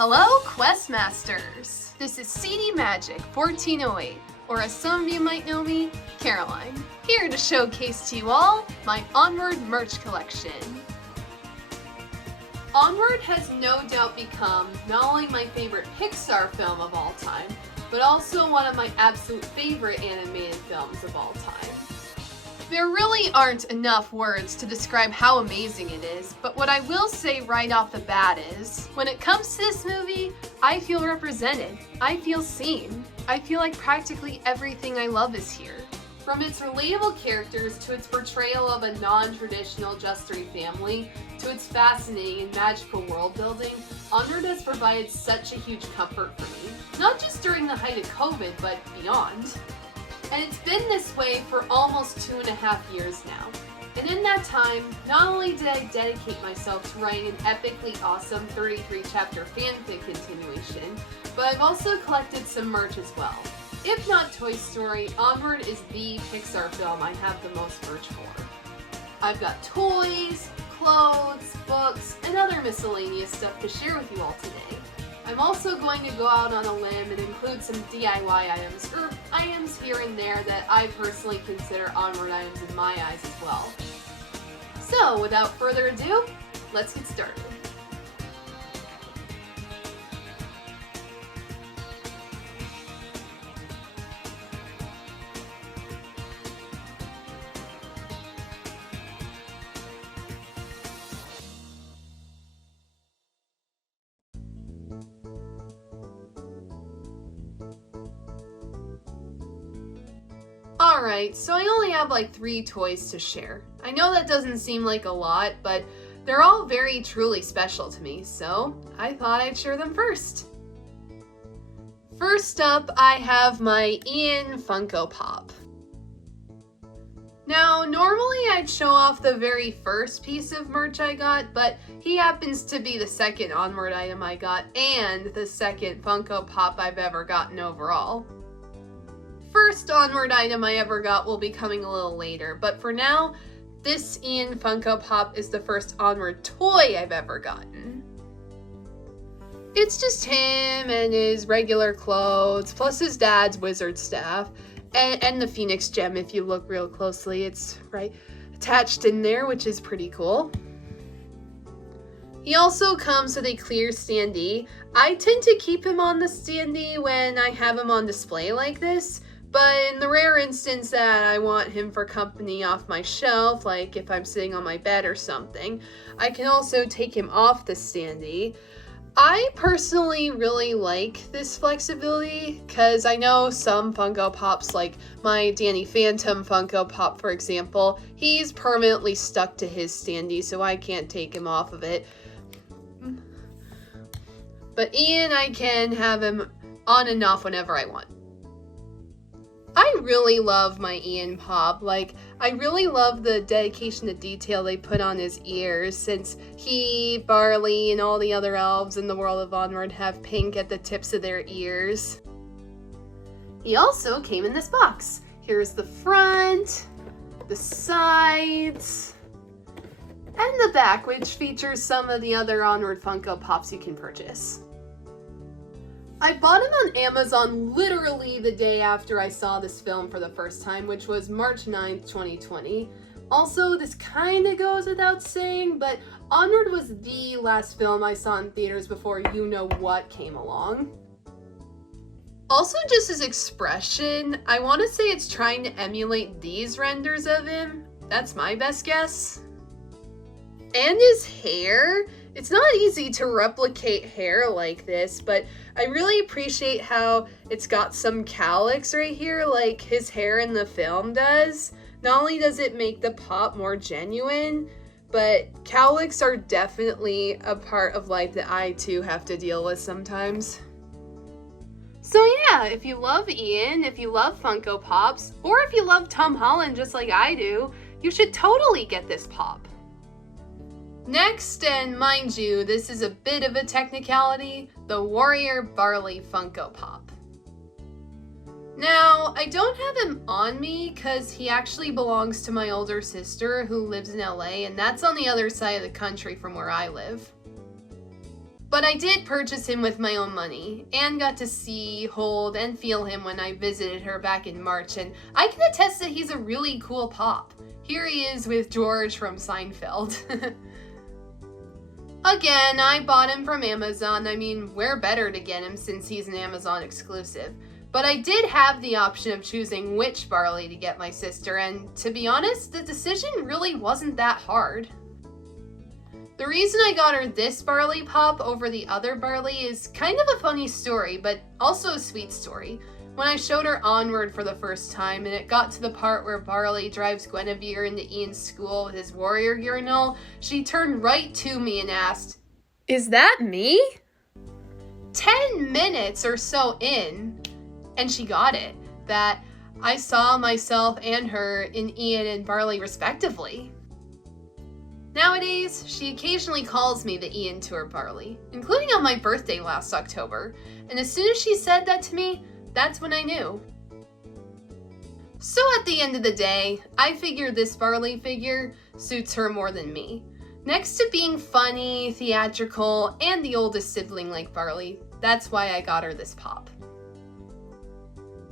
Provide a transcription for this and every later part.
Hello, Questmasters! This is CDmagic1408, or as some of you might know me, Caroline, here to showcase to you all my Onward merch collection. Onward has no doubt become not only my favorite Pixar film of all time, but also one of my absolute favorite animated films of all time. There really aren't enough words to describe how amazing it is, but what I will say right off the bat is, when it comes to this movie, I feel represented. I feel seen. I feel like practically everything I love is here. From its relatable characters to its portrayal of a non-traditional Just Three family, to its fascinating and magical world building, Onward has provided such a huge comfort for me, not just during the height of COVID, but beyond. And it's been this way for almost 2.5 years now. And in that time, not only did I dedicate myself to writing an epically awesome 33-chapter fanfic continuation, but I've also collected some merch as well. If not Toy Story, Onward is the Pixar film I have the most merch for. I've got toys, clothes, books, and other miscellaneous stuff to share with you all today. I'm also going to go out on a limb and include some DIY items, or items here and there that I personally consider Onward items in my eyes as well. So, without further ado, let's get started. Alright, so I only have like 3 toys to share. I know that doesn't seem like a lot, but they're all very truly special to me, so I thought I'd share them first. First up, I have my Ian Funko Pop. Now, normally I'd show off the very first piece of merch I got, but he happens to be the second Onward item I got and the second Funko Pop I've ever gotten overall. First Onward item I ever got will be coming a little later, but for now, this Ian Funko Pop is the first Onward toy I've ever gotten. It's just him and his regular clothes, plus his dad's wizard staff, and the Phoenix gem if you look real closely. It's right attached in there, which is pretty cool. He also comes with a clear standee. I tend to keep him on the standee when I have him on display like this, but in the rare instance that I want him for company off my shelf, like if I'm sitting on my bed or something, I can also take him off the standee. I personally really like this flexibility because I know some Funko Pops, like my Danny Phantom Funko Pop for example, he's permanently stuck to his standee, so I can't take him off of it. But Ian, I can have him on and off whenever I want. I really love my Ian Pop. Like, I really love the dedication to detail they put on his ears, since he, Barley, and all the other elves in the world of Onward have pink at the tips of their ears. He also came in this box. Here's the front, the sides, and the back, which features some of the other Onward Funko Pops you can purchase. I bought him on Amazon literally the day after I saw this film for the first time, which was March 9th, 2020. Also, this kinda goes without saying, but Onward was the last film I saw in theaters before You Know What came along. Also, just his expression, I want to say it's trying to emulate these renders of him. That's my best guess. And his hair. It's not easy to replicate hair like this, but I really appreciate how it's got some cowlicks right here like his hair in the film does. Not only does it make the pop more genuine, but cowlicks are definitely a part of life that I too have to deal with sometimes. So yeah, if you love Ian, if you love Funko Pops, or if you love Tom Holland just like I do, you should totally get this pop. Next, and mind you, this is a bit of a technicality, the Warrior Barley Funko Pop. Now, I don't have him on me because he actually belongs to my older sister who lives in LA, and that's on the other side of the country from where I live. But I did purchase him with my own money, and got to see, hold, and feel him when I visited her back in March, and I can attest that he's a really cool pop. Here he is with George from Seinfeld. Again, I bought him from Amazon. I mean, where better to get him since he's an Amazon exclusive. But I did have the option of choosing which Barley to get my sister, and to be honest, the decision really wasn't that hard. The reason I got her this Barley Pop over the other Barley is kind of a funny story, but also a sweet story. When I showed her Onward for the first time, and it got to the part where Barley drives Guinevere into Ian's school with his warrior gear and all, she turned right to me and asked, "Is that me?" 10 minutes or so in, and she got it, that I saw myself and her in Ian and Barley respectively. Nowadays, she occasionally calls me the Ian to her Barley, including on my birthday last October, and as soon as she said that to me, that's when I knew. So at the end of the day, I figure this Barley figure suits her more than me. Next to being funny, theatrical, and the oldest sibling like Barley, that's why I got her this pop.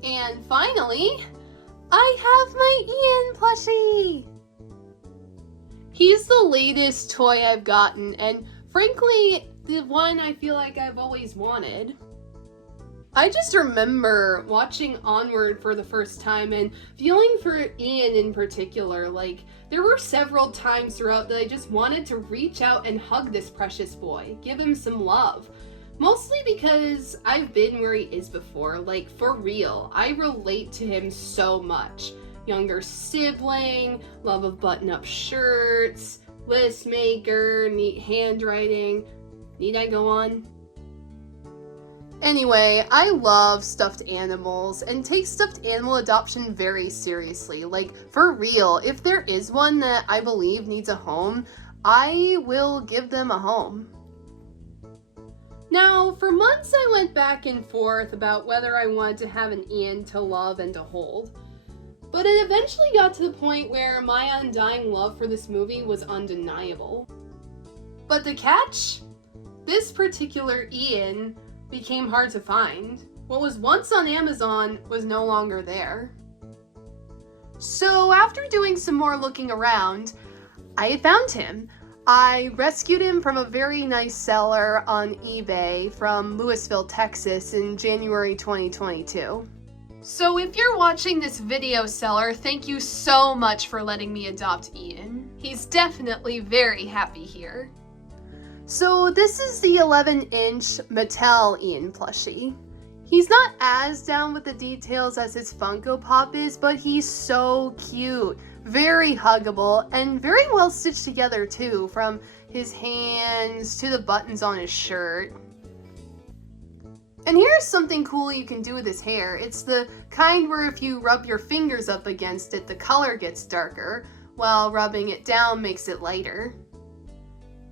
And finally, I have my Ian plushie! He's the latest toy I've gotten, and frankly, the one I feel like I've always wanted. I just remember watching Onward for the first time and feeling for Ian in particular. Like, there were several times throughout that I just wanted to reach out and hug this precious boy, give him some love. Mostly because I've been where he is before, like for real. I relate to him so much. Younger sibling, love of button-up shirts, list maker, neat handwriting. Need I go on? Anyway, I love stuffed animals and take stuffed animal adoption very seriously. Like, for real, if there is one that I believe needs a home, I will give them a home. Now, for months I went back and forth about whether I wanted to have an Ian to love and to hold. But it eventually got to the point where my undying love for this movie was undeniable. But the catch? This particular Ian became hard to find. What was once on Amazon was no longer there. So after doing some more looking around, I found him. I rescued him from a very nice seller on eBay from Louisville, Texas in January 2022. So if you're watching this video, seller, thank you so much for letting me adopt Ian. He's definitely very happy here. So this is the 11-inch Mattel Ian plushie. He's not as down with the details as his Funko Pop is, but he's so cute, very huggable, and very well stitched together too, from his hands to the buttons on his shirt. And here's something cool you can do with his hair. It's the kind where if you rub your fingers up against it, the color gets darker, while rubbing it down makes it lighter.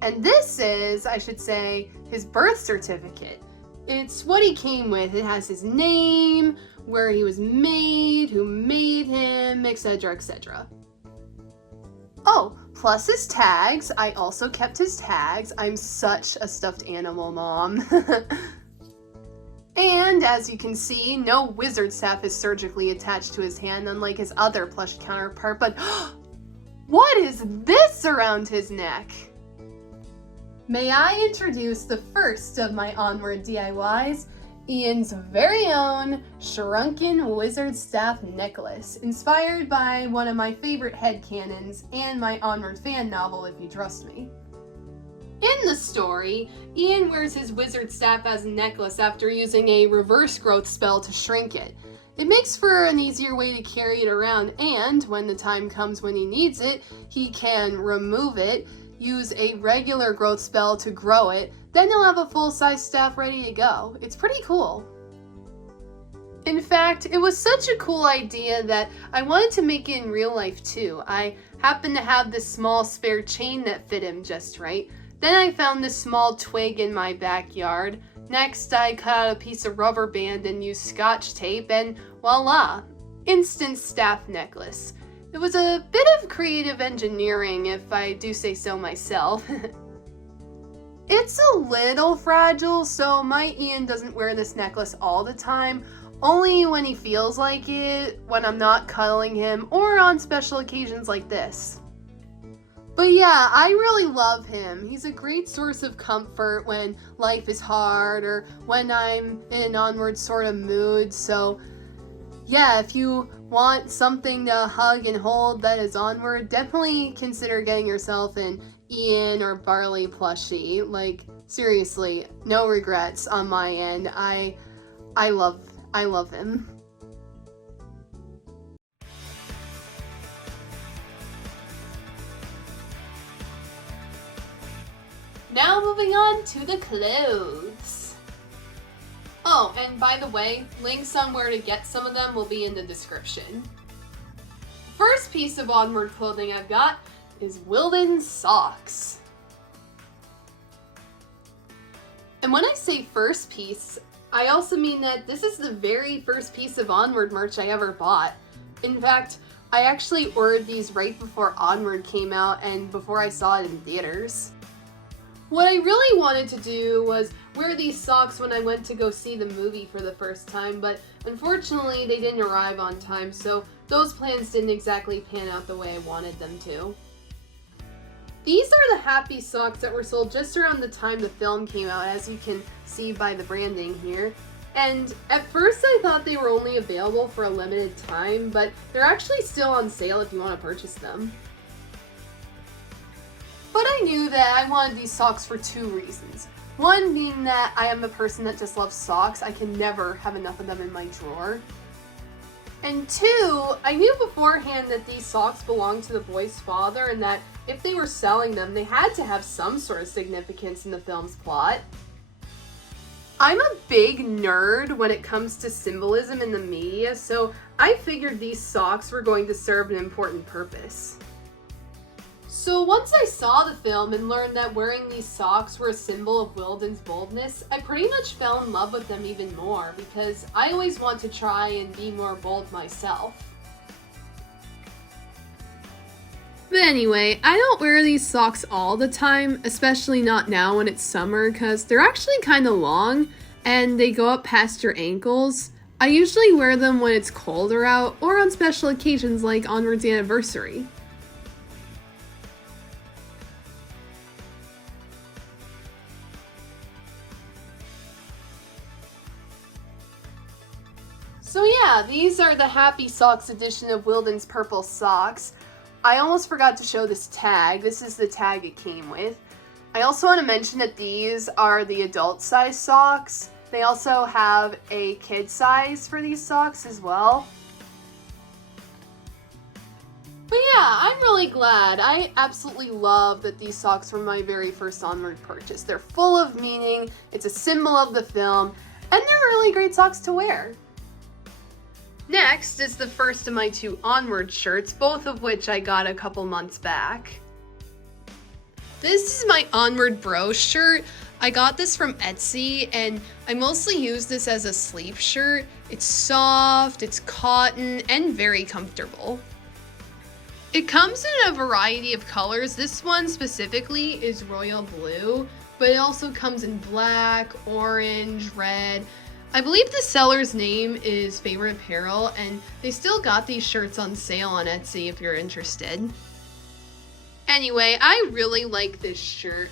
And this is, I should say, his birth certificate. It's what he came with. It has his name, where he was made, who made him, etc., etc. Oh, plus his tags. I also kept his tags. I'm such a stuffed animal mom. And as you can see, no wizard staff is surgically attached to his hand, unlike his other plush counterpart, but what is this around his neck? May I introduce the first of my Onward DIYs, Ian's very own shrunken wizard staff necklace, inspired by one of my favorite headcanons and my Onward fan novel, if you trust me. In the story, Ian wears his wizard staff as a necklace after using a reverse growth spell to shrink it. It makes for an easier way to carry it around, and when the time comes when he needs it, he can remove it, use a regular growth spell to grow it, then he'll have a full-size staff ready to go. It's pretty cool. In fact, it was such a cool idea that I wanted to make it in real life too. I happened to have this small spare chain that fit him just right. Then I found this small twig in my backyard. Next, I cut out a piece of rubber band and used scotch tape, and voila! Instant staff necklace. It was a bit of creative engineering, if I do say so myself. It's a little fragile, so my Ian doesn't wear this necklace all the time, only when he feels like it, when I'm not cuddling him, or on special occasions like this. But yeah, I really love him. He's a great source of comfort when life is hard or when I'm in an Onward sort of mood, so yeah, if you want something to hug and hold that is Onward, definitely consider getting yourself an Ian or Barley plushie. Like, seriously, no regrets on my end. I love him. Now moving on to the clothes. Oh, and by the way, links on where to get some of them will be in the description. First piece of Onward clothing I've got is Wilden's socks. And when I say first piece, I also mean that this is the very first piece of Onward merch I ever bought. In fact, I actually ordered these right before Onward came out and before I saw it in theaters. What I really wanted to do was wear these socks when I went to go see the movie for the first time, but unfortunately they didn't arrive on time, so those plans didn't exactly pan out the way I wanted them to. These are the Happy socks that were sold just around the time the film came out, as you can see by the branding here. And at first I thought they were only available for a limited time, but they're actually still on sale if you want to purchase them. But I knew that I wanted these socks for two reasons. One being that I am a person that just loves socks. I can never have enough of them in my drawer. And two, I knew beforehand that these socks belonged to the boy's father and that if they were selling them, they had to have some sort of significance in the film's plot. I'm a big nerd when it comes to symbolism in the media, so I figured these socks were going to serve an important purpose. So once I saw the film and learned that wearing these socks were a symbol of Wilden's boldness, I pretty much fell in love with them even more because I always want to try and be more bold myself. But anyway, I don't wear these socks all the time, especially not now when it's summer, because they're actually kind of long and they go up past your ankles. I usually wear them when it's colder out or on special occasions like Onward's anniversary. So yeah, these are the Happy Socks edition of Wilden's purple socks. I almost forgot to show this tag. This is the tag it came with. I also want to mention that these are the adult size socks. They also have a kid size for these socks as well. But yeah, I'm really glad. I absolutely love that these socks were my very first Onward purchase. They're full of meaning, it's a symbol of the film, and they're really great socks to wear. Next is the first of my two Onward shirts, both of which I got a couple months back. This is my Onward Bro shirt. I got this from Etsy and I mostly use this as a sleep shirt. It's soft, it's cotton, and very comfortable. It comes in a variety of colors. This one specifically is royal blue, but it also comes in black, orange, red. I believe the seller's name is Favorite Apparel, and they still got these shirts on sale on Etsy if you're interested. Anyway, I really like this shirt.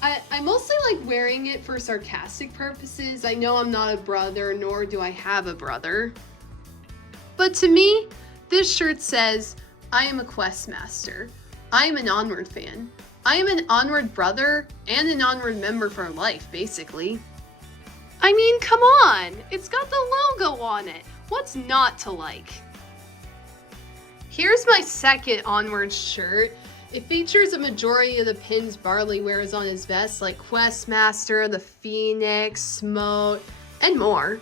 I mostly like wearing it for sarcastic purposes. I know I'm not a brother, nor do I have a brother. But to me, this shirt says, I am a quest master. I am an Onward fan. I am an Onward brother and an Onward member for life, basically. I mean, come on! It's got the logo on it! What's not to like? Here's my second Onward shirt. It features a majority of the pins Barley wears on his vest, like Questmaster, the Phoenix, Smote, and more.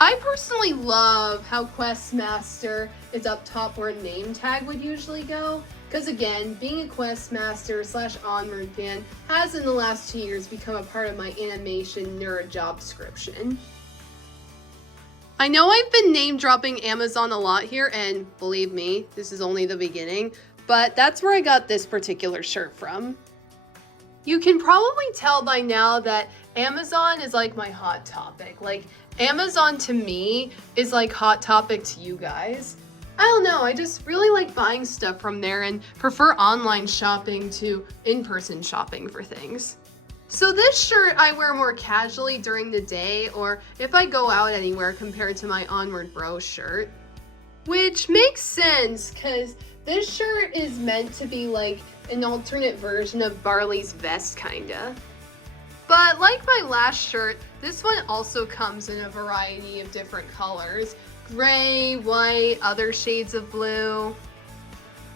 I personally love how Questmaster is up top where a name tag would usually go, because again, being a Questmaster / Onward fan has in the last 2 years become a part of my animation nerd job description. I know I've been name dropping Amazon a lot here, and believe me, this is only the beginning, but that's where I got this particular shirt from. You can probably tell by now that Amazon is like my hot topic. Like, Amazon to me is like Hot Topic to you guys. I don't know, I just really like buying stuff from there and prefer online shopping to in-person shopping for things. So this shirt I wear more casually during the day or if I go out anywhere compared to my Onward Bro shirt. Which makes sense, because this shirt is meant to be like an alternate version of Barley's vest, kinda. But like my last shirt, this one also comes in a variety of different colors. Gray, white, other shades of blue.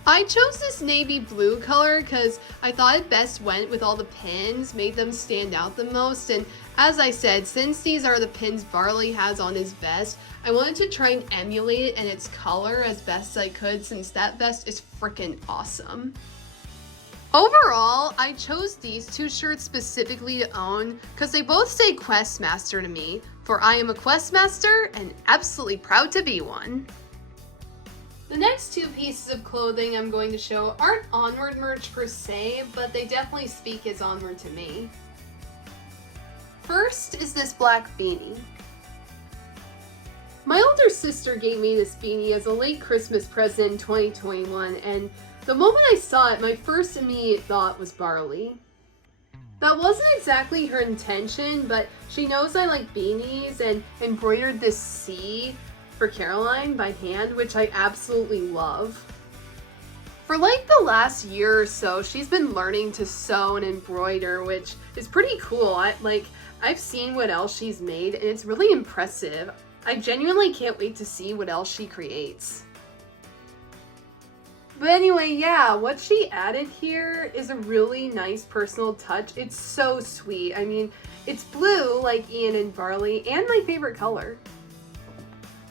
I chose this navy blue color because I thought it best went with all the pins, made them stand out the most, and as I said, since these are the pins Barley has on his vest, I wanted to try and emulate it and its color as best I could since that vest is freaking awesome. Overall, I chose these two shirts specifically to own because they both say Questmaster to me, for I am a Questmaster and absolutely proud to be one. The next two pieces of clothing I'm going to show aren't Onward merch per se, but they definitely speak as Onward to me. First is this black beanie. My older sister gave me this beanie as a late Christmas present in 2021, and the moment I saw it, my first immediate thought was Barley. That wasn't exactly her intention, but she knows I like beanies and embroidered this C for Caroline by hand, which I absolutely love. For like the last year or so, she's been learning to sew and embroider, which is pretty cool. I've seen what else she's made, and it's really impressive. I genuinely can't wait to see what else she creates. But anyway, yeah, what she added here is a really nice personal touch. It's so sweet. I mean, it's blue like Ian and Barley, and my favorite color.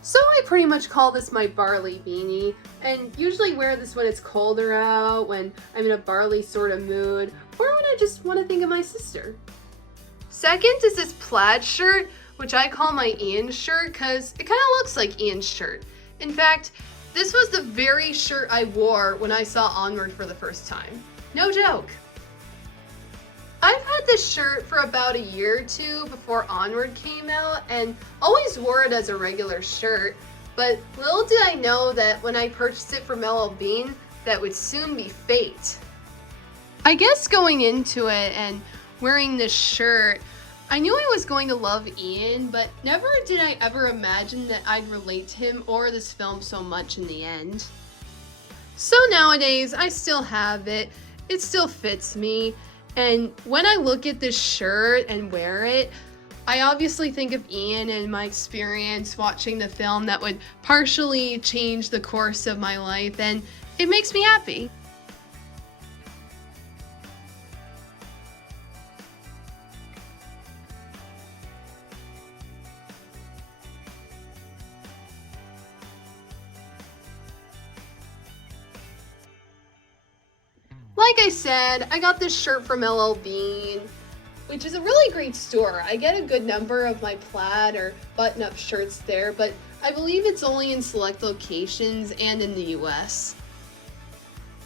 So I pretty much call this my Barley beanie, and usually wear this when it's colder out, when I'm in a Barley sort of mood, or when I just want to think of my sister. Second is this plaid shirt, which I call my Ian shirt because it kind of looks like Ian's shirt. In fact, this was the very shirt I wore when I saw Onward for the first time. No joke. I've had this shirt for about a year or two before Onward came out and always wore it as a regular shirt, but little did I know that when I purchased it from LL Bean, that would soon be fate. I guess going into it and wearing this shirt, I knew I was going to love Ian, but never did I ever imagine that I'd relate to him or this film so much in the end. So nowadays, I still have it, it still fits me, and when I look at this shirt and wear it, I obviously think of Ian and my experience watching the film that would partially change the course of my life, and it makes me happy. Like I said, I got this shirt from LL Bean, which is a really great store. I get a good number of my plaid or button-up shirts there, but I believe it's only in select locations and in the US.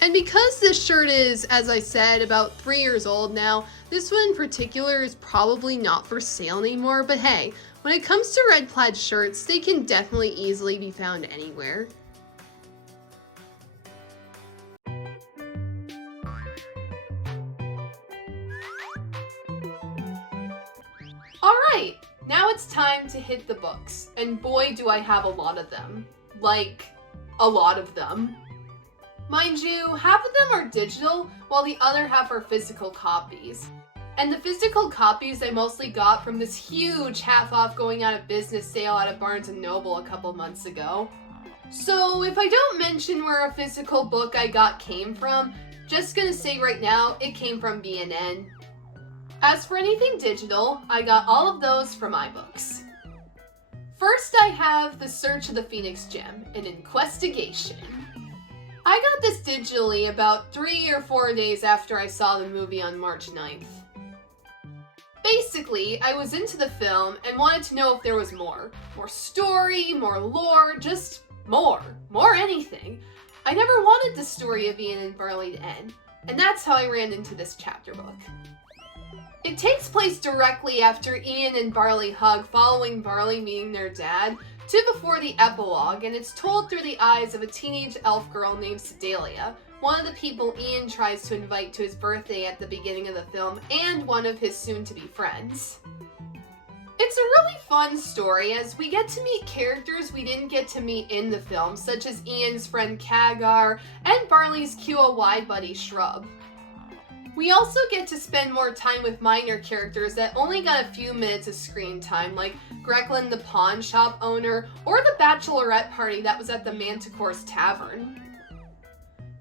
And because this shirt is, as I said, about 3 years old now, this one in particular is probably not for sale anymore, but hey, when it comes to red plaid shirts, they can definitely easily be found anywhere. Alright, now it's time to hit the books, and boy do I have a lot of them. Like, a lot of them. Mind you, half of them are digital, while the other half are physical copies. And the physical copies I mostly got from this huge half-off going out of business sale at a Barnes & Noble a couple months ago. So if I don't mention where a physical book I got came from, just gonna say right now, it came from B&N. As for anything digital, I got all of those from iBooks. First I have The Search of the Phoenix Gem, an Inquestigation. I got this digitally about 3 or 4 days after I saw the movie on March 9th. Basically, I was into the film and wanted to know if there was more. More story, more lore, just more anything. I never wanted the story of Ian and Barley to end, and that's how I ran into this chapter book. It takes place directly after Ian and Barley hug, following Barley meeting their dad, to before the epilogue, and it's told through the eyes of a teenage elf girl named Sedalia, one of the people Ian tries to invite to his birthday at the beginning of the film, and one of his soon-to-be friends. It's a really fun story, as we get to meet characters we didn't get to meet in the film, such as Ian's friend Kagar, and Barley's QOY buddy Shrub. We also get to spend more time with minor characters that only got a few minutes of screen time, like Grecklin the pawn shop owner, or the bachelorette party that was at the Manticore's Tavern.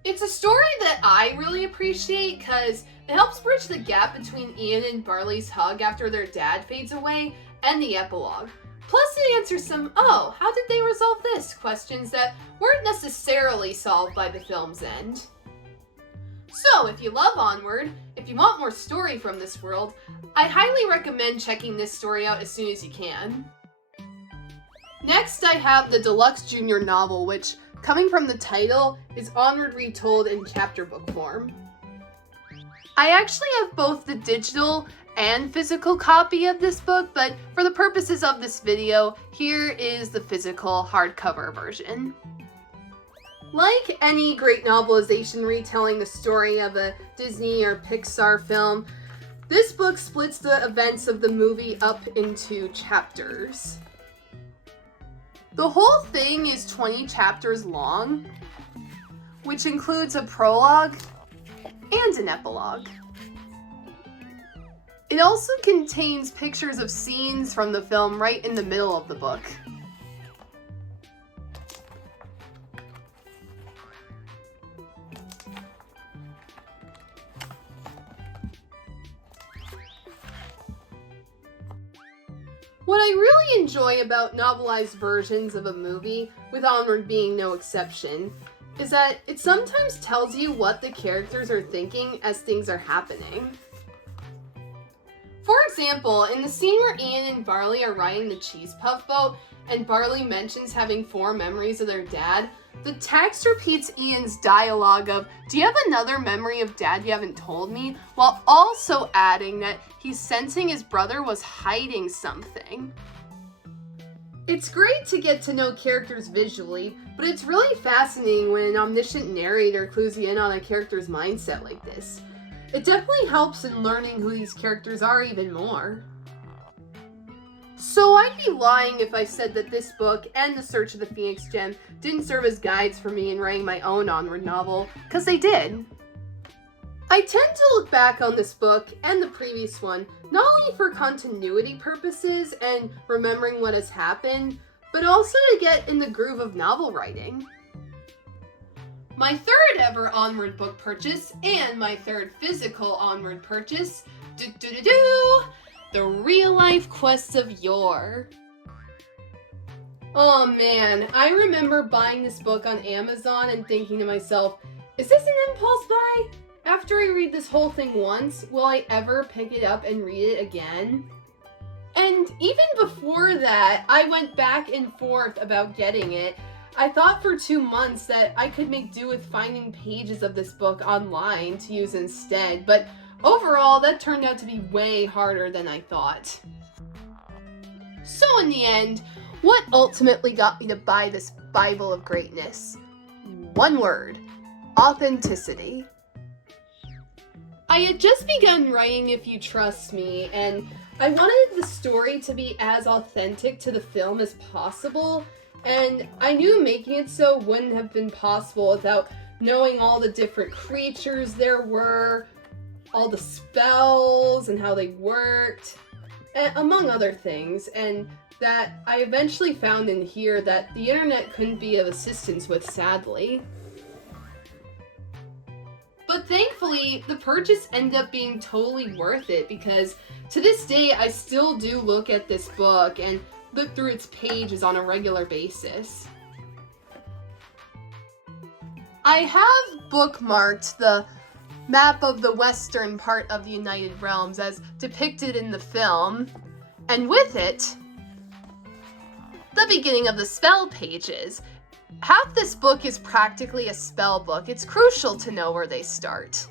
It's a story that I really appreciate because it helps bridge the gap between Ian and Barley's hug after their dad fades away and the epilogue. Plus it answers some, oh, how did they resolve this? Questions that weren't necessarily solved by the film's end. So, if you love Onward, if you want more story from this world, I highly recommend checking this story out as soon as you can. Next, I have the deluxe junior novel, which, coming from the title, is Onward retold in chapter book form. I actually have both the digital and physical copy of this book, but for the purposes of this video, here is the physical hardcover version. Like any great novelization retelling the story of a Disney or Pixar film, this book splits the events of the movie up into chapters. The whole thing is 20 chapters long, which includes a prologue and an epilogue. It also contains pictures of scenes from the film right in the middle of the book. What I really enjoy about novelized versions of a movie, with Onward being no exception, is that it sometimes tells you what the characters are thinking as things are happening. For example, in the scene where Ian and Barley are riding the cheese puff boat, and Barley mentions having 4 memories of their dad, the text repeats Ian's dialogue of, "Do you have another memory of dad you haven't told me?" while also adding that he's sensing his brother was hiding something. It's great to get to know characters visually, but it's really fascinating when an omniscient narrator clues you in on a character's mindset like this. It definitely helps in learning who these characters are even more. So I'd be lying if I said that this book and The Search of the Phoenix Gem didn't serve as guides for me in writing my own Onward novel, because they did. I tend to look back on this book and the previous one, not only for continuity purposes and remembering what has happened, but also to get in the groove of novel writing. My third ever Onward book purchase, and my third physical Onward purchase, The Real Life Quests of Yore. Oh man, I remember buying this book on Amazon and thinking to myself, is this an impulse buy? After I read this whole thing once, will I ever pick it up and read it again? And even before that, I went back and forth about getting it. I thought for 2 months that I could make do with finding pages of this book online to use instead, but overall, that turned out to be way harder than I thought. So in the end, what ultimately got me to buy this Bible of greatness? One word: authenticity. I had just begun writing If You Trust Me, and I wanted the story to be as authentic to the film as possible, and I knew making it so wouldn't have been possible without knowing all the different creatures there were, all the spells and how they worked, among other things, and that I eventually found in here that the internet couldn't be of assistance with, sadly. But thankfully, the purchase ended up being totally worth it, because to this day, I still do look at this book and look through its pages on a regular basis. I have bookmarked the map of the western part of the United Realms as depicted in the film, and with it, the beginning of the spell pages. Half this book is practically a spell book. It's crucial to know where they start.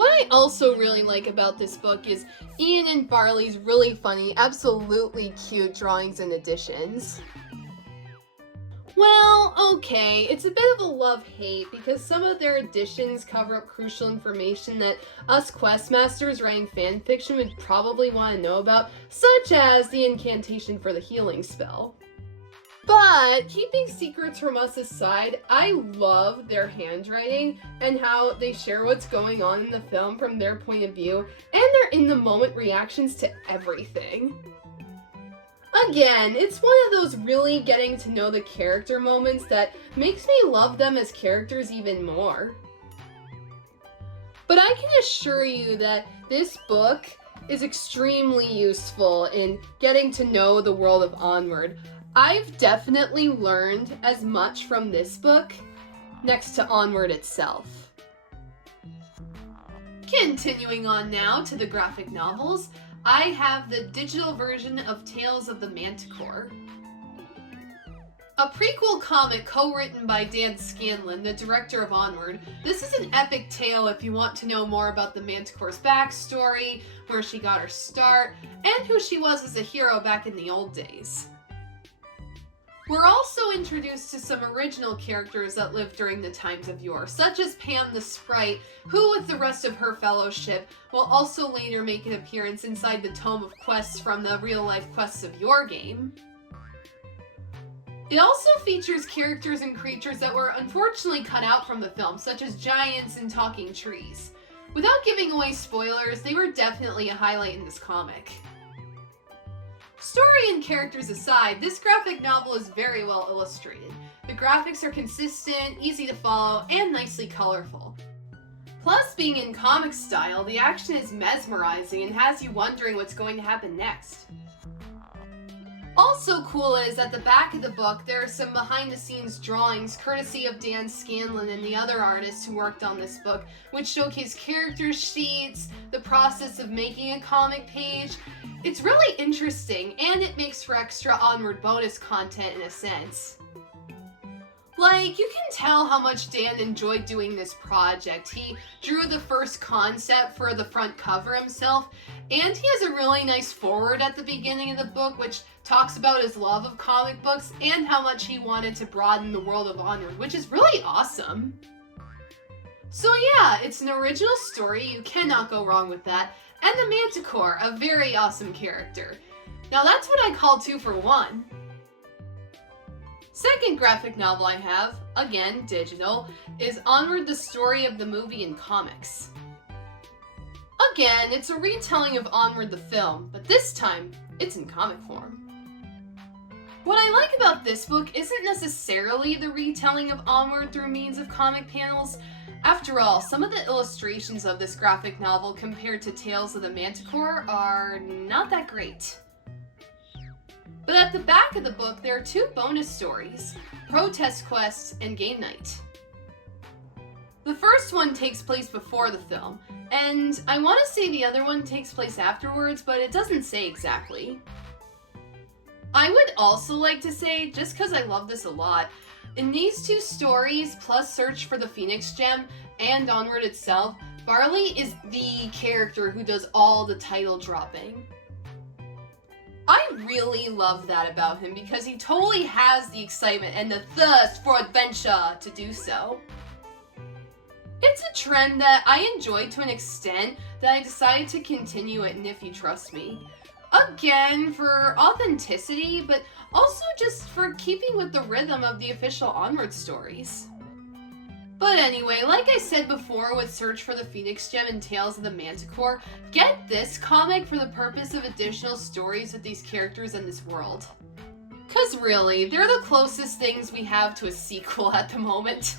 What I also really like about this book is Ian and Barley's really funny, absolutely cute drawings and additions. Well, okay, it's a bit of a love-hate because some of their additions cover up crucial information that us questmasters writing fanfiction would probably want to know about, such as the incantation for the healing spell. But keeping secrets from us aside, I love their handwriting and how they share what's going on in the film from their point of view and their in-the-moment reactions to everything. Again, it's one of those really getting to know the character moments that makes me love them as characters even more. But I can assure you that this book is extremely useful in getting to know the world of Onward. I've definitely learned as much from this book next to Onward itself. Continuing on now to the graphic novels, I have the digital version of Tales of the Manticore. A prequel comic co-written by Dan Scanlon, the director of Onward, this is an epic tale if you want to know more about the Manticore's backstory, where she got her start, and who she was as a hero back in the old days. We're also introduced to some original characters that lived during the times of yore, such as Pam the Sprite, who with the rest of her fellowship will also later make an appearance inside the Tome of Quests from the real-life Quests of Yore game. It also features characters and creatures that were unfortunately cut out from the film, such as giants and talking trees. Without giving away spoilers, they were definitely a highlight in this comic. Story and characters aside, this graphic novel is very well illustrated. The graphics are consistent, easy to follow, and nicely colorful. Plus, being in comic style, the action is mesmerizing and has you wondering what's going to happen next. Also cool is at the back of the book there are some behind-the-scenes drawings courtesy of Dan Scanlon and the other artists who worked on this book, which showcase character sheets, the process of making a comic page. It's really interesting, and it makes for extra Onward bonus content in a sense. Like, you can tell how much Dan enjoyed doing this project. He drew the first concept for the front cover himself, and he has a really nice foreword at the beginning of the book which talks about his love of comic books and how much he wanted to broaden the world of Onward, which is really awesome. So yeah, it's an original story, you cannot go wrong with that, and the Manticore, a very awesome character. Now that's what I call 2 for 1. Second graphic novel I have, again digital, is Onward: The Story of the Movie in Comics. Again, it's a retelling of Onward the film, but this time, it's in comic form. What I like about this book isn't necessarily the retelling of Onward through means of comic panels. After all, some of the illustrations of this graphic novel compared to Tales of the Manticore are not that great. But at the back of the book, there are 2 bonus stories, Protest Quest and Game Night. The first one takes place before the film, and I want to say the other one takes place afterwards, but it doesn't say exactly. I would also like to say, just because I love this a lot, in these 2 stories, plus Search for the Phoenix Gem and Onward itself, Barley is the character who does all the title dropping. I really love that about him because he totally has the excitement and the thirst for adventure to do so. It's a trend that I enjoy to an extent that I decided to continue it in If You Trust Me. Again, for authenticity, but also just for keeping with the rhythm of the official Onward stories. But anyway, like I said before with Search for the Phoenix Gem and Tales of the Manticore, get this comic for the purpose of additional stories with these characters and this world. Cause really, they're the closest things we have to a sequel at the moment.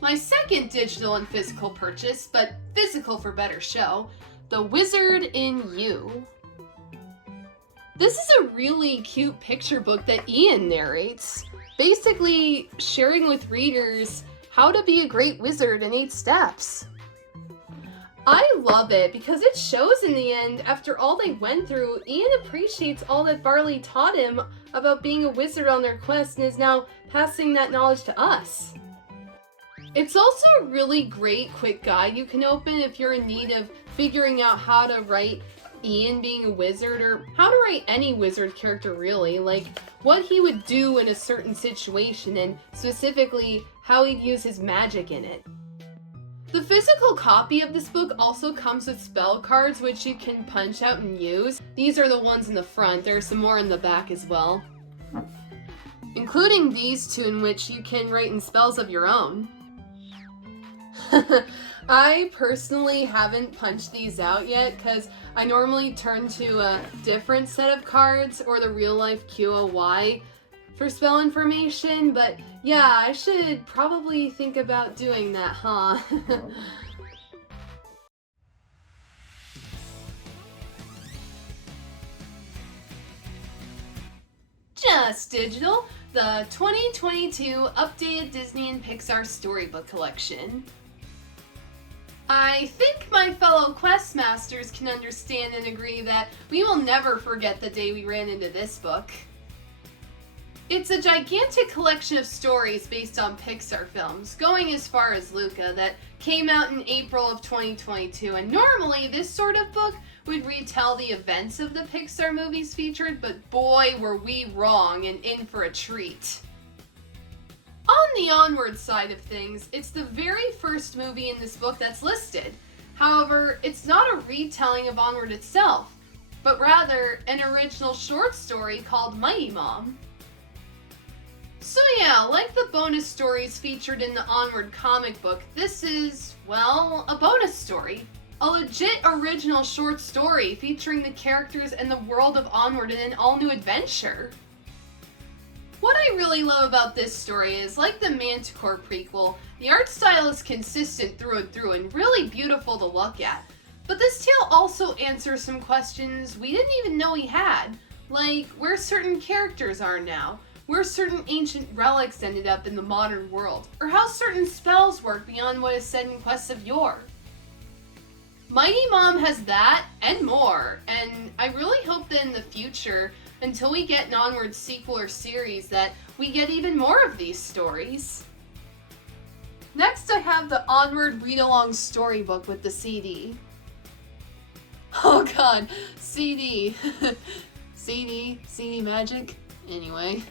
My second digital and physical purchase, but physical for better show, The Wizard in You. This is a really cute picture book that Ian narrates, basically sharing with readers how to be a great wizard in 8 steps. I love it because it shows in the end, after all they went through, Ian appreciates all that Barley taught him about being a wizard on their quest and is now passing that knowledge to us. It's also a really great quick guide you can open if you're in need of figuring out how to write Ian being a wizard, or how to write any wizard character really, like what he would do in a certain situation and specifically how he'd use his magic in it. The physical copy of this book also comes with spell cards which you can punch out and use. These are the ones in the front, there are some more in the back as well. Including these two in which you can write in spells of your own. I personally haven't punched these out yet because I normally turn to a different set of cards or the real life QOY for spell information, but yeah, I should probably think about doing that, huh? Just Digital, the 2022 updated Disney and Pixar storybook collection. I think my fellow quest masters can understand and agree that we will never forget the day we ran into this book. It's a gigantic collection of stories based on Pixar films, going as far as Luca, that came out in April of 2022, and normally this sort of book would retell the events of the Pixar movies featured, but boy were we wrong and in for a treat. On the Onward side of things, it's the very first movie in this book that's listed. However, it's not a retelling of Onward itself, but rather an original short story called Mighty Mom. So yeah, like the bonus stories featured in the Onward comic book, this is, well, a bonus story. A legit original short story featuring the characters and the world of Onward in an all-new adventure. What I really love about this story is, like the Manticore prequel, the art style is consistent through and through and really beautiful to look at. But this tale also answers some questions we didn't even know we had, like where certain characters are now, where certain ancient relics ended up in the modern world, or how certain spells work beyond what is said in quests of yore. Mighty Mom has that and more, and I really hope that in the future, until we get an Onward sequel or series, that we get even more of these stories. Next I have the Onward read-along storybook with the CD. Oh god, CD. CD Magic? Anyway.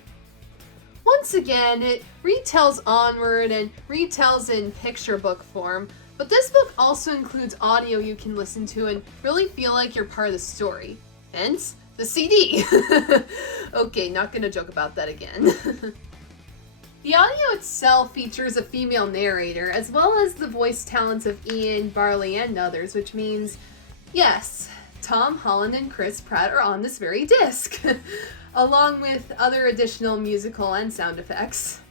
Once again, it retells Onward and retells in picture book form, but this book also includes audio you can listen to and really feel like you're part of the story. Hence, the CD! Okay, not gonna joke about that again. The audio itself features a female narrator, as well as the voice talents of Ian, Barley, and others, which means, yes, Tom Holland and Chris Pratt are on this very disc, along with other additional musical and sound effects.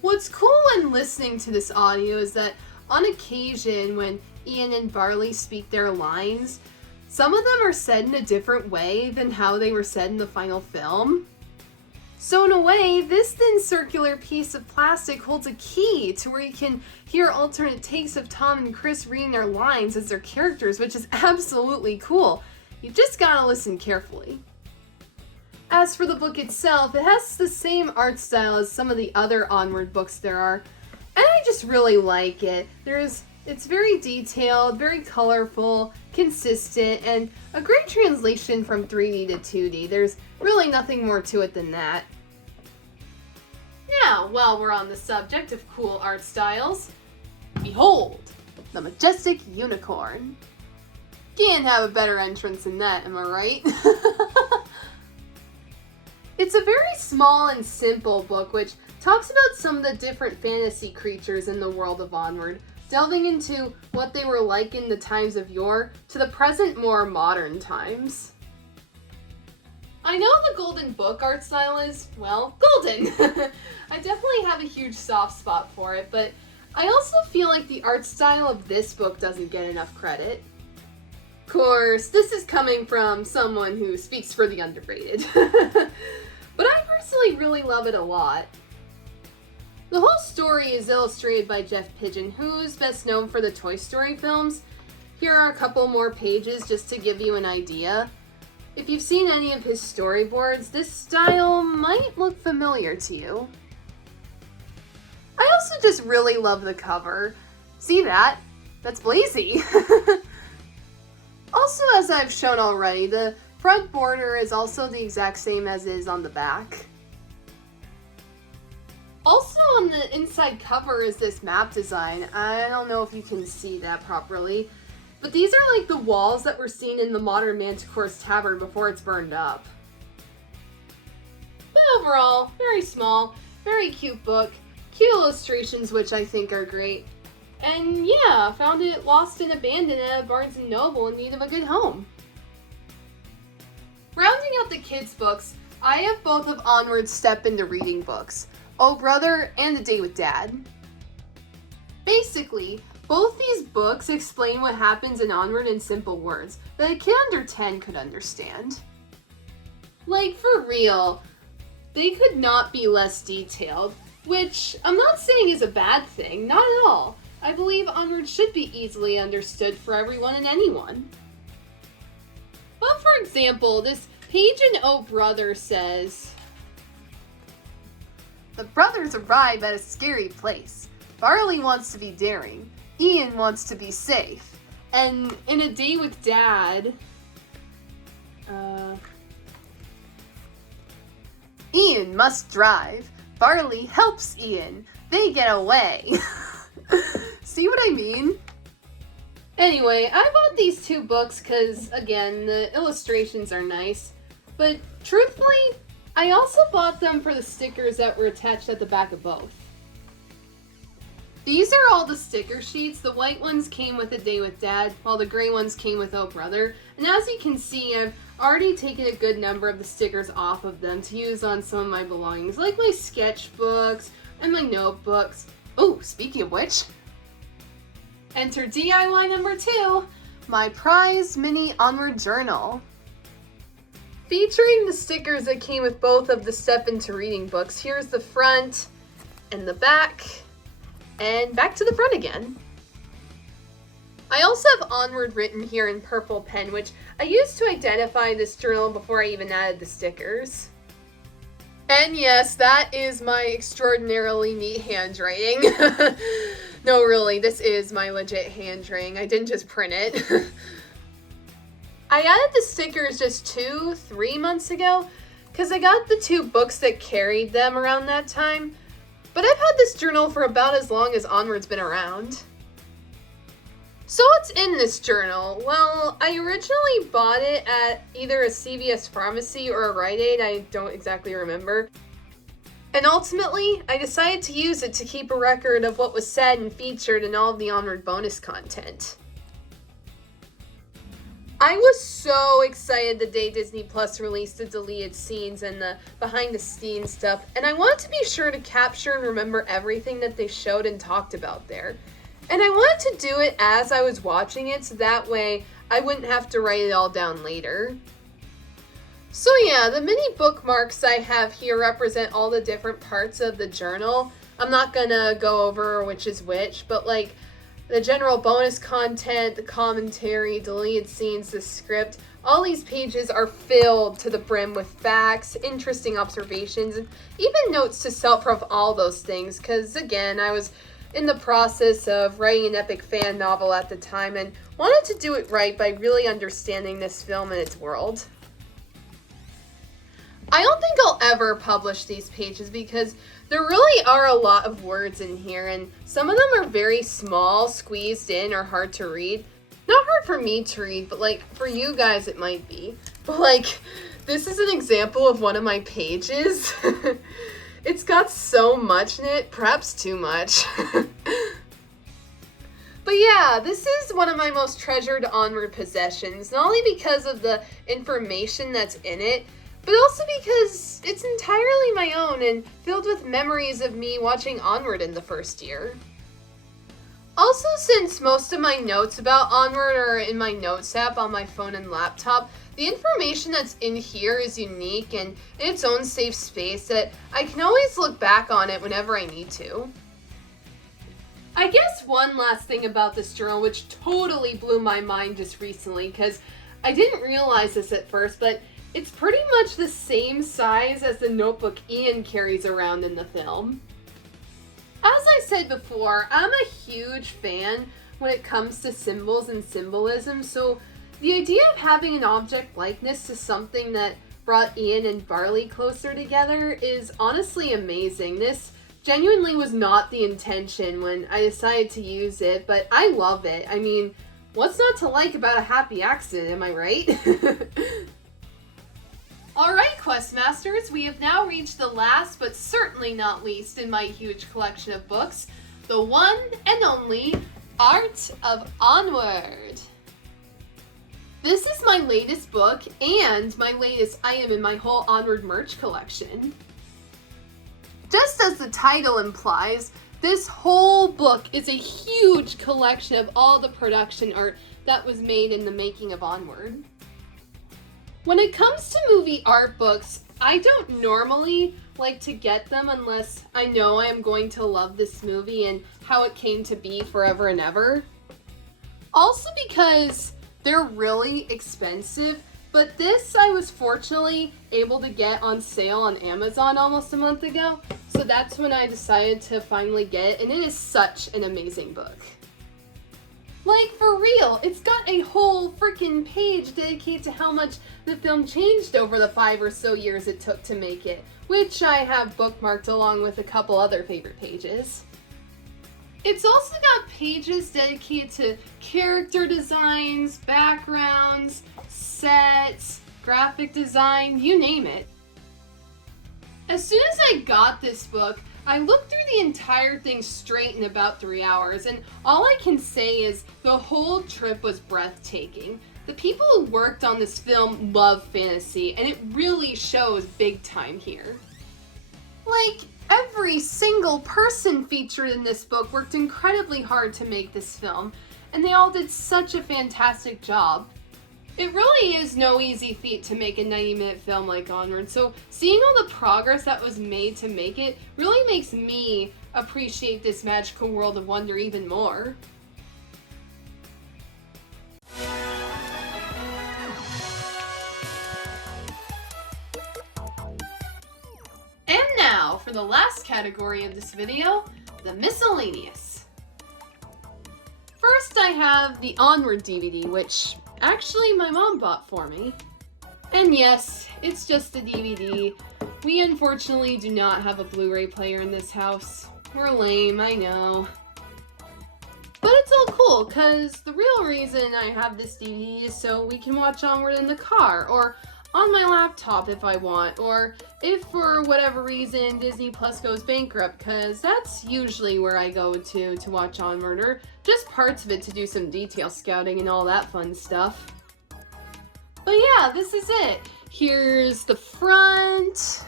What's cool when listening to this audio is that on occasion when Ian and Barley speak their lines, some of them are said in a different way than how they were said in the final film. So in a way, this thin circular piece of plastic holds a key to where you can hear alternate takes of Tom and Chris reading their lines as their characters, which is absolutely cool. You just gotta listen carefully. As for the book itself, it has the same art style as some of the other Onward books there are, and I just really like it. It's very detailed, very colorful, consistent, and a great translation from 3D to 2D. There's really nothing more to it than that. Now, while we're on the subject of cool art styles, behold, the majestic unicorn. Can't have a better entrance than that, am I right? It's a very small and simple book which talks about some of the different fantasy creatures in the world of Onward, delving into what they were like in the times of yore to the present, more modern times. I know the Golden Book art style is, well, golden. I definitely have a huge soft spot for it, but I also feel like the art style of this book doesn't get enough credit. Of course, this is coming from someone who speaks for the underrated. But I personally really love it a lot. The whole story is illustrated by Jeff Pigeon, who's best known for the Toy Story films. Here are a couple more pages just to give you an idea. If you've seen any of his storyboards, this style might look familiar to you. I also just really love the cover. See that? That's Blazy. Also, as I've shown already, the front border is also the exact same as is on the back. Also on the inside cover is this map design. I don't know if you can see that properly, but these are like the walls that were seen in the modern Manticore's Tavern before it's burned up. But overall, very small, very cute book, cute illustrations which I think are great. And yeah, found it lost and abandoned at Barnes & Noble in need of a good home. Rounding out the kids' books, I have both of Onward's Step Into Reading books, Oh Brother and A Day with Dad. Basically, both these books explain what happens in Onward in simple words that a kid under 10 could understand. Like, for real, they could not be less detailed, which I'm not saying is a bad thing, not at all. I believe Onward should be easily understood for everyone and anyone. But for example, this page in Oh Brother says, the brothers arrive at a scary place. Barley wants to be daring. Ian wants to be safe. And in A Day with Dad, Ian must drive. Barley helps Ian. They get away. See what I mean? Anyway, I bought these two books because, again, the illustrations are nice. But truthfully, I also bought them for the stickers that were attached at the back of both. These are all the sticker sheets. The white ones came with A Day with Dad, while the gray ones came with Oh Brother. And as you can see, I've already taken a good number of the stickers off of them to use on some of my belongings, like my sketchbooks and my notebooks. Oh, speaking of which, enter DIY number 2, my prize mini Onward journal. Featuring the stickers that came with both of the Step Into Reading books, here's the front and the back, and back to the front again. I also have Onward written here in purple pen, which I used to identify this journal before I even added the stickers. And yes, that is my extraordinarily neat handwriting. No, really, this is my legit handwriting. I didn't just print it. I added the stickers just 2-3 months ago because I got the 2 books that carried them around that time. But I've had this journal for about as long as Onward's been around. So what's in this journal? Well, I originally bought it at either a CVS pharmacy or a Rite Aid, I don't exactly remember. And ultimately, I decided to use it to keep a record of what was said and featured in all of the Onward bonus content. I was so excited the day Disney Plus released the deleted scenes and the behind the scenes stuff, and I wanted to be sure to capture and remember everything that they showed and talked about there. And I wanted to do it as I was watching it, so that way I wouldn't have to write it all down later. So yeah, the mini bookmarks I have here represent all the different parts of the journal. I'm not gonna go over which is which, but like the general bonus content, the commentary, deleted scenes, the script, all these pages are filled to the brim with facts, interesting observations, and even notes to self of all those things, because again, I was in the process of writing an epic fan novel at the time and wanted to do it right by really understanding this film and its world. I don't think I'll ever publish these pages because there really are a lot of words in here, and some of them are very small, squeezed in, or hard to read. Not hard for me to read, but like for you guys it might be. But like, this is an example of one of my pages. It's got so much in it, perhaps too much. But yeah, this is one of my most treasured Onward possessions, not only because of the information that's in it, but also because it's entirely my own and filled with memories of me watching Onward in the first year. Also, since most of my notes about Onward are in my notes app on my phone and laptop, the information that's in here is unique and in its own safe space that I can always look back on it whenever I need to. I guess one last thing about this journal, which totally blew my mind just recently, because I didn't realize this at first, but it's pretty much the same size as the notebook Ian carries around in the film. As I said before, I'm a huge fan when it comes to symbols and symbolism, so the idea of having an object likeness to something that brought Ian and Barley closer together is honestly amazing. This genuinely was not the intention when I decided to use it, but I love it. I mean, what's not to like about a happy accident, am I right? Alright, Questmasters, we have now reached the last but certainly not least in my huge collection of books, the one and only Art of Onward. This is my latest book and my latest item in my whole Onward merch collection. Just as the title implies, this whole book is a huge collection of all the production art that was made in the making of Onward. When it comes to movie art books, I don't normally like to get them unless I know I am going to love this movie and how it came to be forever and ever. Also because they're really expensive, but this I was fortunately able to get on sale on Amazon almost a month ago, so that's when I decided to finally get it, and it is such an amazing book. Like, for real, it's got a whole freaking page dedicated to how much the film changed over the 5 or so years it took to make it, which I have bookmarked along with a couple other favorite pages. It's also got pages dedicated to character designs, backgrounds, sets, graphic design, you name it. As soon as I got this book, I looked through the entire thing straight in about 3 hours, and all I can say is the whole trip was breathtaking. The people who worked on this film love fantasy, and it really shows big time here. Like, every single person featured in this book worked incredibly hard to make this film, and they all did such a fantastic job. It really is no easy feat to make a 90-minute film like Onward, so seeing all the progress that was made to make it really makes me appreciate this magical world of wonder even more. And now, for the last category of this video, the Miscellaneous. First I have the Onward DVD, which actually my mom bought for me. And yes, it's just a DVD. We unfortunately do not have a Blu-ray player in this house. We're lame, I know. But it's all cool, cause the real reason I have this DVD is so we can watch Onward in the car, or on my laptop if I want, or if for whatever reason Disney Plus goes bankrupt, cause that's usually where I go to watch Onward, or just parts of it to do some detail scouting and all that fun stuff. But yeah, this is it. Here's the front,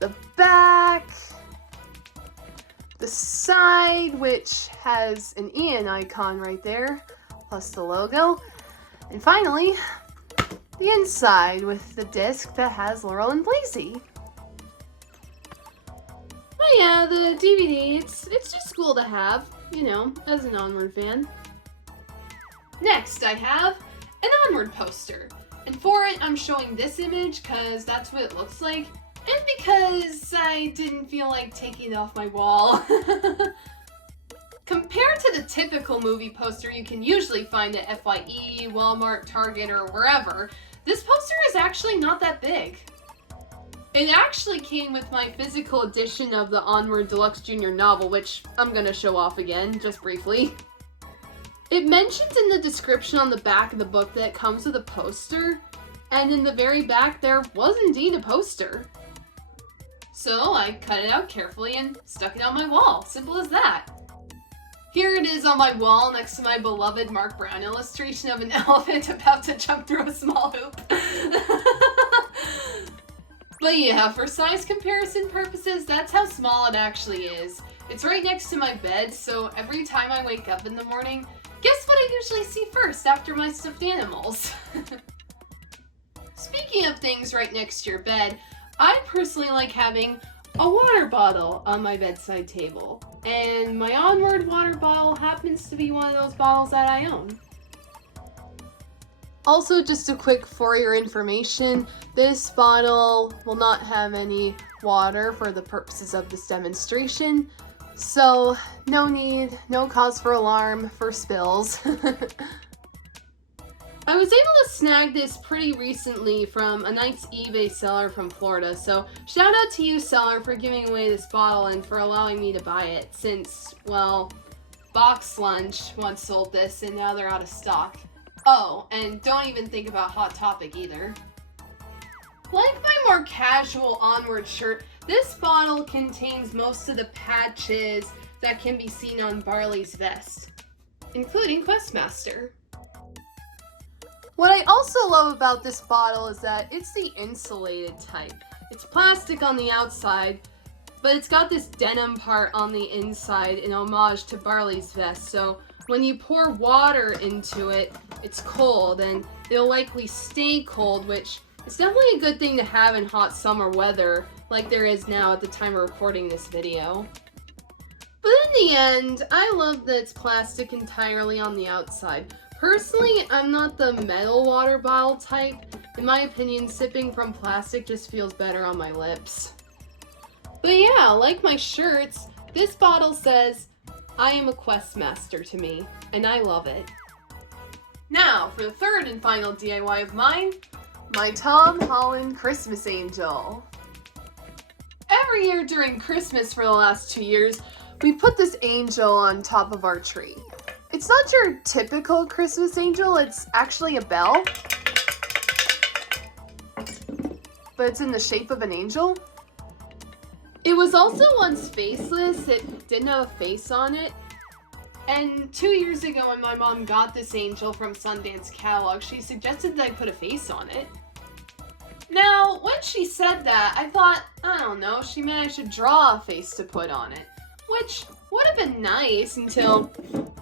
the back, the side, which has an Ian icon right there, plus the logo, and finally, the inside with the disc that has Laurel and Blazy. Oh yeah, the DVD, it's just cool to have, you know, as an Onward fan. Next, I have an Onward poster. And for it, I'm showing this image because that's what it looks like, and because I didn't feel like taking it off my wall. Compared to the typical movie poster you can usually find at FYE, Walmart, Target, or wherever, this poster is actually not that big. It actually came with my physical edition of the Onward Deluxe Junior novel, which I'm gonna show off again, just briefly. It mentions in the description on the back of the book that it comes with a poster, and in the very back there was indeed a poster. So I cut it out carefully and stuck it on my wall, simple as that. Here it is on my wall next to my beloved Mark Brown illustration of an elephant about to jump through a small hoop. But yeah, for size comparison purposes, that's how small it actually is. It's right next to my bed, so every time I wake up in the morning, guess what I usually see first after my stuffed animals? Speaking of things right next to your bed, I personally like having a water bottle on my bedside table, and my Onward water bottle happens to be one of those bottles that I own. Also, just a quick for your information, this bottle will not have any water for the purposes of this demonstration, so no cause for alarm for spills. I was able to snag this pretty recently from a nice eBay seller from Florida, so shout out to you, seller, for giving away this bottle and for allowing me to buy it since, well, Box Lunch once sold this and now they're out of stock. Oh, and don't even think about Hot Topic either. Like my more casual Onward shirt, this bottle contains most of the patches that can be seen on Barley's vest, including Questmaster. What I also love about this bottle is that it's the insulated type. It's plastic on the outside, but it's got this denim part on the inside in homage to Barley's vest, so when you pour water into it, it's cold, and it'll likely stay cold, which is definitely a good thing to have in hot summer weather, like there is now at the time of recording this video. But in the end, I love that it's plastic entirely on the outside. Personally, I'm not the metal water bottle type. In my opinion, sipping from plastic just feels better on my lips. But yeah, like my shirts, this bottle says, "I am a Questmaster" to me, and I love it. Now, for the third and final DIY of mine, my Tom Holland Christmas Angel. Every year during Christmas for the last 2 years, we put this angel on top of our tree. It's not your typical Christmas angel, it's actually a bell, but it's in the shape of an angel. It was also once faceless, it didn't have a face on it, and 2 years ago when my mom got this angel from Sundance catalog, she suggested that I put a face on it. Now, when she said that, I thought, I don't know, she meant I should draw a face to put on it, which would have been nice until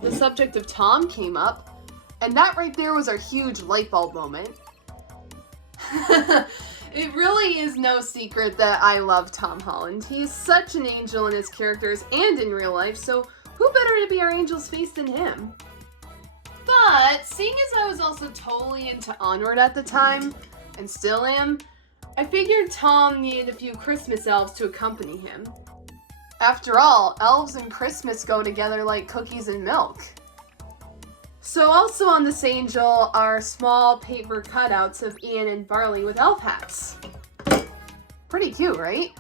the subject of Tom came up, and that right there was our huge light bulb moment. It really is no secret that I love Tom Holland. He is such an angel in his characters and in real life, so who better to be our angel's face than him? But, seeing as I was also totally into Onward at the time, and still am, I figured Tom needed a few Christmas elves to accompany him. After all, elves and Christmas go together like cookies and milk. So also on this angel are small paper cutouts of Ian and Barley with elf hats. Pretty cute, right?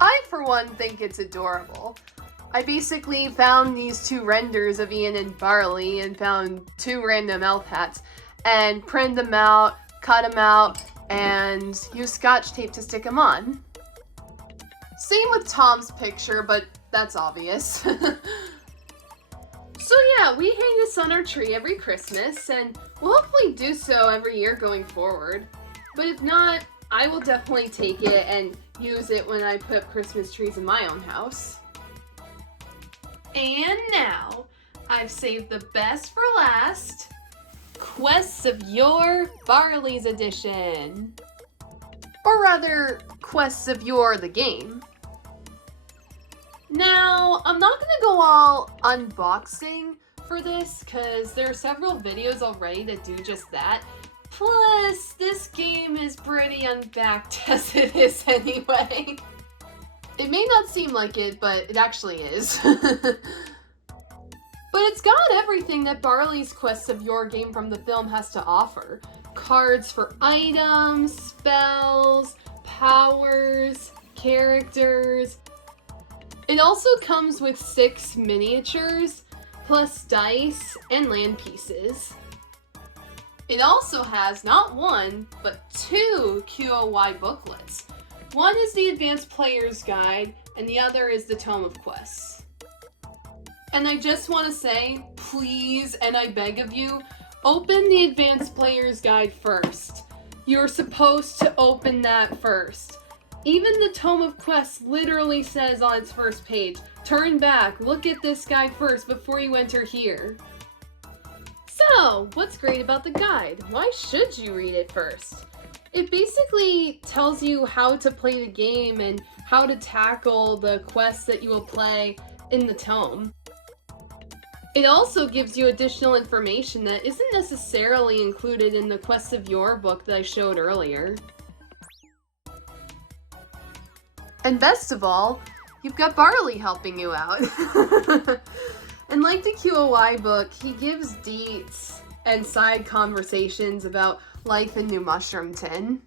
I, for one, think it's adorable. I basically found these two renders of Ian and Barley and found two random elf hats and printed them out, cut them out, and used Scotch tape to stick them on. Same with Tom's picture, but that's obvious. So yeah, we hang this on our tree every Christmas, and we'll hopefully do so every year going forward. But if not, I will definitely take it and use it when I put up Christmas trees in my own house. And now, I've saved the best for last, Quests of Yore Barley's edition. Or rather, Quests of Yore the game. Now, I'm not going to go all unboxing for this, because there are several videos already that do just that. Plus, this game is pretty unbacked as it is anyway. It may not seem like it, but it actually is. But it's got everything that Barley's Quests of Yore game from the film has to offer. Cards for items, spells, powers, characters. It also comes with 6 miniatures, plus dice and land pieces. It also has not one, but 2 QOY booklets. One is the Advanced Player's Guide, and the other is the Tome of Quests. And I just want to say, please, and I beg of you, open the Advanced Player's Guide first. You're supposed to open that first. Even the Tome of Quests literally says on its first page, turn back, look at this guide first before you enter here. So, what's great about the guide? Why should you read it first? It basically tells you how to play the game and how to tackle the quests that you will play in the tome. It also gives you additional information that isn't necessarily included in the Quest of Yore book that I showed earlier. And best of all, you've got Barley helping you out. And like the QOI book, he gives deets and side conversations about life in New Mushroom Tin.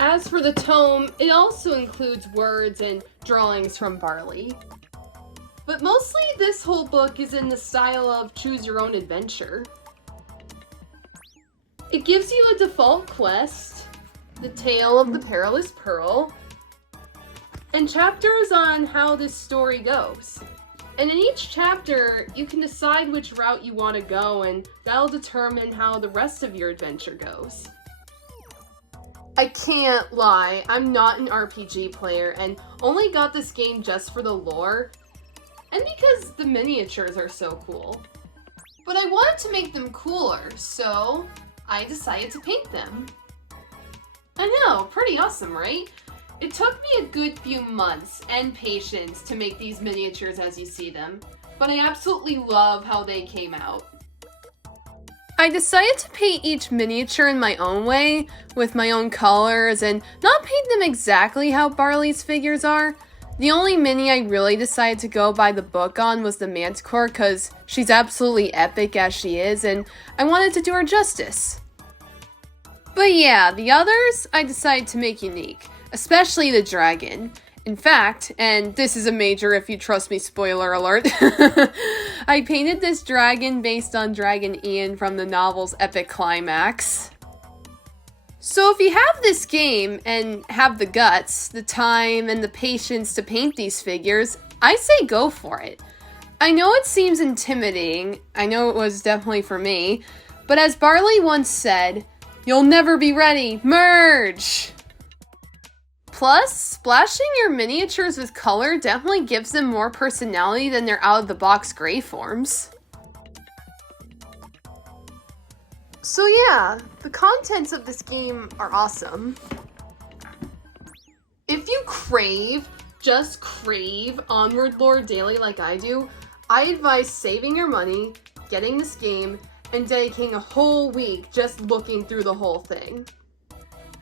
As for the tome, it also includes words and drawings from Barley. But mostly this whole book is in the style of choose your own adventure. It gives you a default quest, the tale of the Perilous Pearl, and chapters on how this story goes. And in each chapter, you can decide which route you want to go, and that'll determine how the rest of your adventure goes. I can't lie, I'm not an RPG player and only got this game just for the lore, and because the miniatures are so cool. But I wanted to make them cooler, so I decided to paint them. I know, pretty awesome, right? It took me a good few months and patience to make these miniatures as you see them, but I absolutely love how they came out. I decided to paint each miniature in my own way, with my own colors, and not paint them exactly how Barley's figures are. The only mini I really decided to go by the book on was the Manticore, because she's absolutely epic as she is, and I wanted to do her justice. But yeah, the others I decided to make unique. Especially the dragon. In fact, and this is a major if you trust me spoiler alert, I painted this dragon based on Dragon Ian from the novel's epic climax. So if you have this game and have the guts, the time, and the patience to paint these figures, I say go for it. I know it seems intimidating, I know it was definitely for me, but as Barley once said, you'll never be ready, merge! Plus, splashing your miniatures with color definitely gives them more personality than their out-of-the-box gray forms. So yeah, the contents of this game are awesome. If you crave, just crave Onward lore daily like I do, I advise saving your money, getting this game, and dedicating a whole week just looking through the whole thing.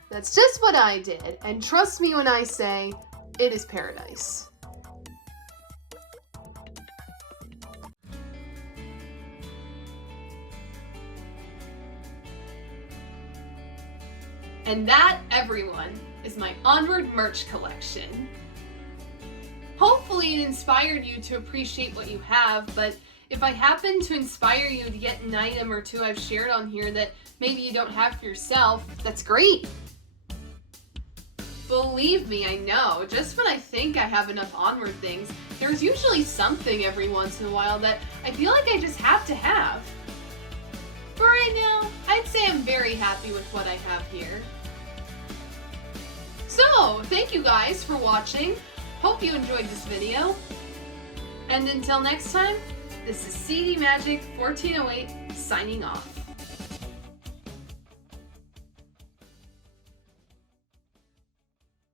That's just what I did, and trust me when I say, it is paradise. And that, everyone, is my Onward merch collection. Hopefully it inspired you to appreciate what you have, but if I happen to inspire you to get an item or two I've shared on here that maybe you don't have for yourself, that's great. Believe me, I know, just when I think I have enough Onward things, there's usually something every once in a while that I feel like I just have to have. For right now, I'd say I'm very happy with what I have here. So, thank you guys for watching. Hope you enjoyed this video. And until next time, this is CDmagic1408 signing off.